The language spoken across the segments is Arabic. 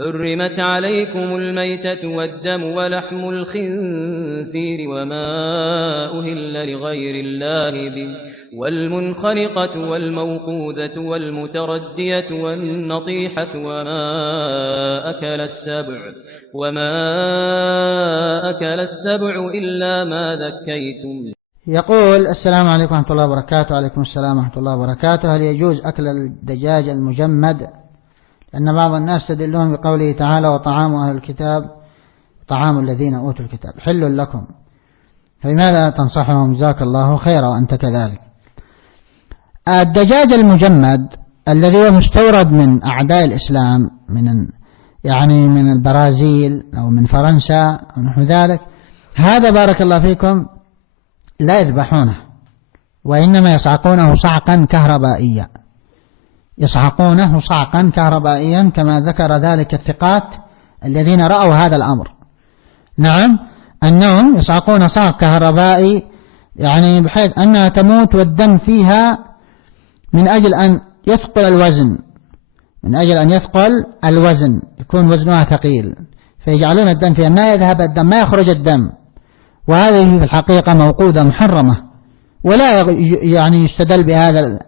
حرمت عليكم الميتة والدم ولحم الخنزير وما أهل لغير الله به والمنخنقة والموقوذة والمتردية والنطيحة وما أكل السبع إلا ما ذكيتم. يقول: السلام عليكم ورحمة الله وبركاته. وعليكم السلام ورحمة الله وبركاته. هل يجوز أكل الدجاج المجمد؟ لأن بعض الناس يستدلون بقوله تعالى: وطعام أهل الكتاب طعام الذين أوتوا الكتاب حل لكم، فلماذا تنصحهم؟ جزاك الله خيرا وأنت كذلك. الدجاج المجمد الذي هو مستورد من أعداء الإسلام من البرازيل أو من فرنسا أو نحو ذلك، هذا بارك الله فيكم لا يذبحونه، وإنما يصعقونه صعقا كهربائيا، يصعقونه صعقا كهربائيا كما ذكر ذلك الثقات الذين رأوا هذا الأمر. نعم، أنهم يصعقون صعق كهربائي بحيث أنها تموت والدم فيها من أجل أن يثقل الوزن، يكون وزنها ثقيل، فيجعلون الدم فيها ما يذهب الدم، ما يخرج الدم، وهذه في الحقيقة موقوذة محرمة، ولا يستدل بهذه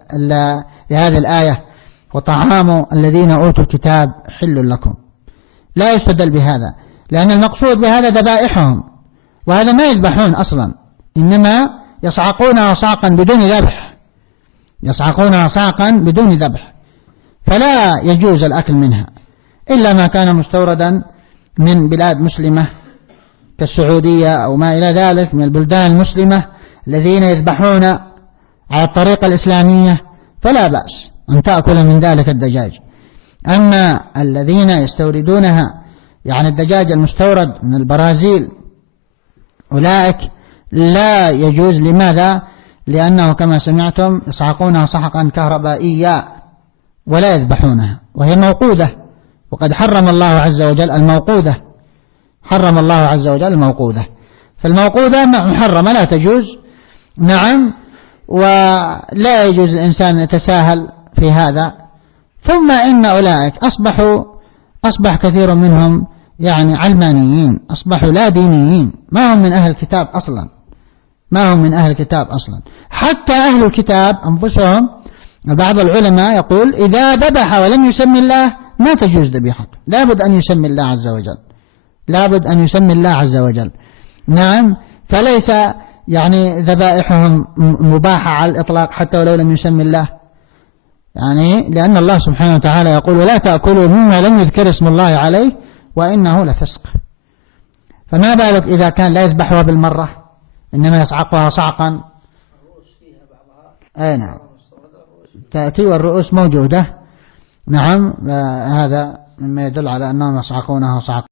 الآية: وطعام الذين أوتوا الكتاب حل لكم. لا يستدل بهذا، لأن المقصود بهذا ذبائحهم، وهذا ما يذبحون أصلا، إنما يصعقونها صعقا بدون ذبح، فلا يجوز الأكل منها إلا ما كان مستوردا من بلاد مسلمة كالسعودية أو ما إلى ذلك من البلدان المسلمة الذين يذبحون على الطريقة الإسلامية، فلا بأس أن تأكل من ذلك الدجاج. أما الذين يستوردونها الدجاج المستورد من البرازيل، أولئك لا يجوز. لماذا؟ لأنه كما سمعتم يصعقونها صعقا كهربائيا ولا يذبحونها، وهي موقوذة، وقد حرم الله عز وجل الموقوذة، فالموقوذة محرمة لا تجوز. نعم، ولا يجوز الإنسان يتساهل في هذا. ثم إن أولئك أصبح كثير منهم علمانيين، أصبحوا لا دينيين، ما هم من أهل الكتاب أصلا. حتى أهل الكتاب أنفسهم بعض العلماء يقول: إذا ذبح ولم يسمي الله ما تجوز ذبيحته، لابد أن يسمي الله عز وجل. نعم، فليس ذبائحهم مباحة على الإطلاق حتى ولو لم يسمي الله، لأن الله سبحانه وتعالى يقول: ولا تأكلوا مما لم يذكر اسم الله عليه وإنه لفسق. فما بالك إذا كان لا يذبحها بالمرة، إنما يصعقها صعقا. أي نعم، تأتي والرؤوس موجودة. نعم، هذا مما يدل على أنهم يصعقونها صعقا.